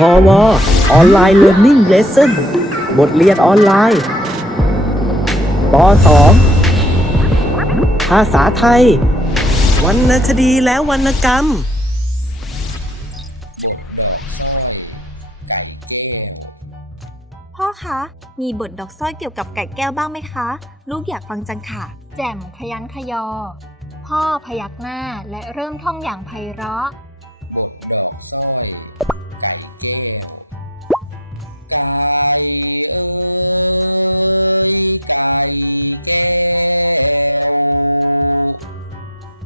พอวออนไลน์เรียน i ่งเลส s o n บทเรียนออนไลน์ป .2 ภาษาไทย วรรณคดีและวรรณกรรม บทดอกสร้อย ไก่แก้ว พ่อคะ มีบทดอกสร้อยเกี่ยวกับไก่แก้วบ้างไหมคะ ลูกอยากฟังจังค่ะ แจ่มขยันขยอ พ่อพยักหน้าและเริ่มท่องอย่างไพเราะ บทดอกสร้อย ไก่แก้ว ไก่เอ้ยไก่แก้ว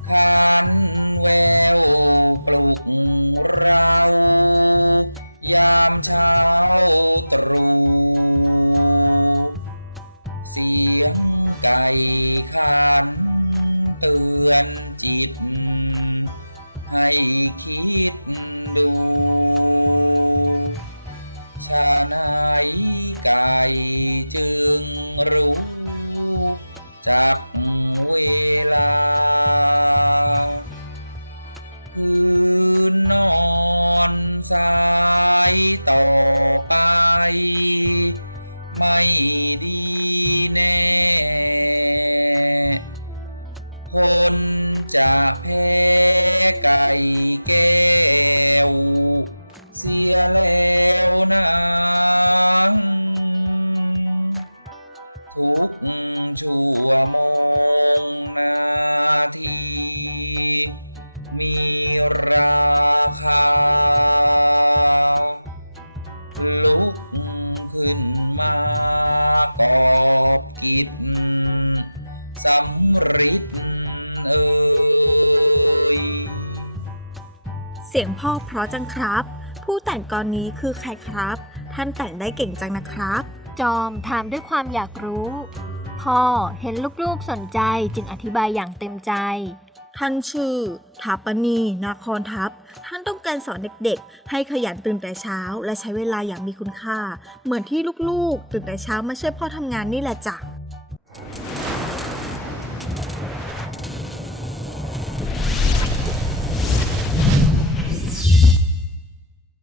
คันแววปลุกเรายามเช้าตรู่เสียงไก่ขันเตือนจิต ให้คิดดู ชาไหนไก่จึงรู้ จักเวลา คืนนอนสายต่อไป ไม่ดีแน่ คนจะแพ้ไก่แก้ว เสียแล้วนะทุกชั่วโมงนาที มีราคา ลุกขึ้นมากอบกิจ สำริดเอ่ยเสียงพ่อเพราะจังครับ ผู้แต่งกรนี้คือใครครับ ท่านแต่งได้เก่งจังนะครับ จอมถามด้วยความอยากรู้ พ่อเห็นลูกๆสนใจจึงอธิบายอย่างเต็มใจ ท่านชื่อถาปนีนาคอนทัพ ท่านต้องการสอนเด็กๆ ให้ขยันตื่นแต่เช้า และใช้เวลาอย่างมีคุณค่า เหมือนที่ลูกๆ ตื่นแต่เช้ามาช่วยพ่อทำงานนี่แหละจ้ะ